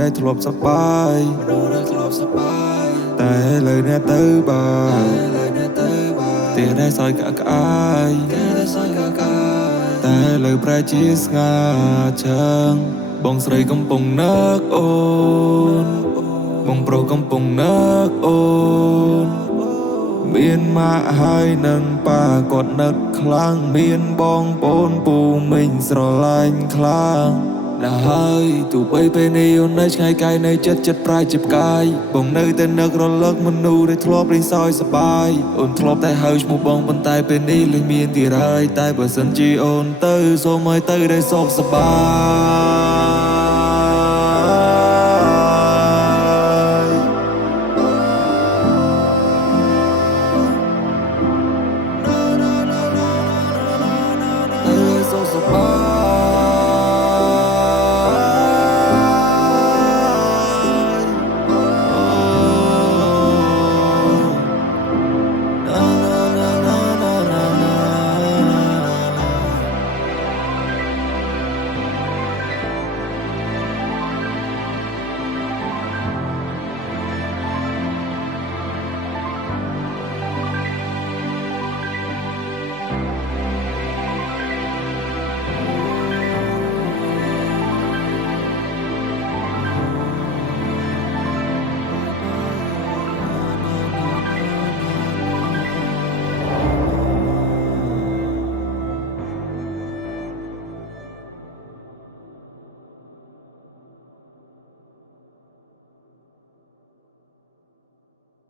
ได้ធ្លាប់សប្បាយតែលើអ្នកទៅបាយផ្ទះដែលសោយកាក់ក្អាយតែលើប្រែជាស្ងាជើងបងស្រីកំពុងនឹកអូនបងប្រុសកំពុងនឹកអូនមានម៉ាក់ហើយនឹងប៉ាគាត់នឹកខ្លាំងមានបងប្អូនពូមីងស្រឡាញ់ខ្លាំងណាស់ហើយទោះបីពេលនេះអូននៅឆ្ងាយកាយនៅចិត្តប្រាយជាផ្កាយបងនៅតែនឹករលឹកមនុស្សដែលធ្លាប់រៀងសោយសប្បាយអូនធ្លាប់តែហៅឈ្មោះបងប៉ុន្តែពេលនេះលែងមានទៀតហើយតែបើសិនជាអូនទៅសូមឲ្យទៅได้សុខសប្បាយ